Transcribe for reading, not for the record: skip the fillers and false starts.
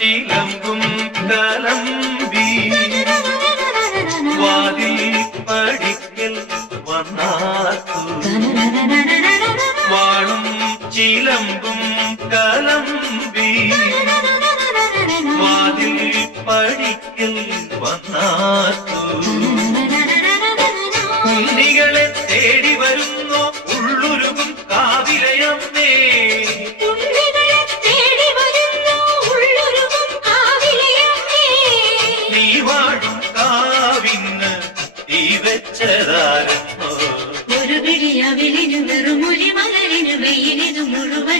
ചിലമ്പും കലമ്പി വാതിൽ പടിക്കൽ വന്നാത്തു വാളും ചിലമ്പും കലമ്പി വാതിൽ പടിക്കൽ വന്നാത്തു കുഞ്ഞികളെ തേടി വരുന്നു ഉള്ളുരുകും കാവിലയമ്മേ നീ വാഴും കാവിന്ന് തീ വെച്ചതാരുന്നോ ഒരു പിടിയവിലിനു വെറുമൊരു മലരിനു വെയിലിതു മുഴുവൻ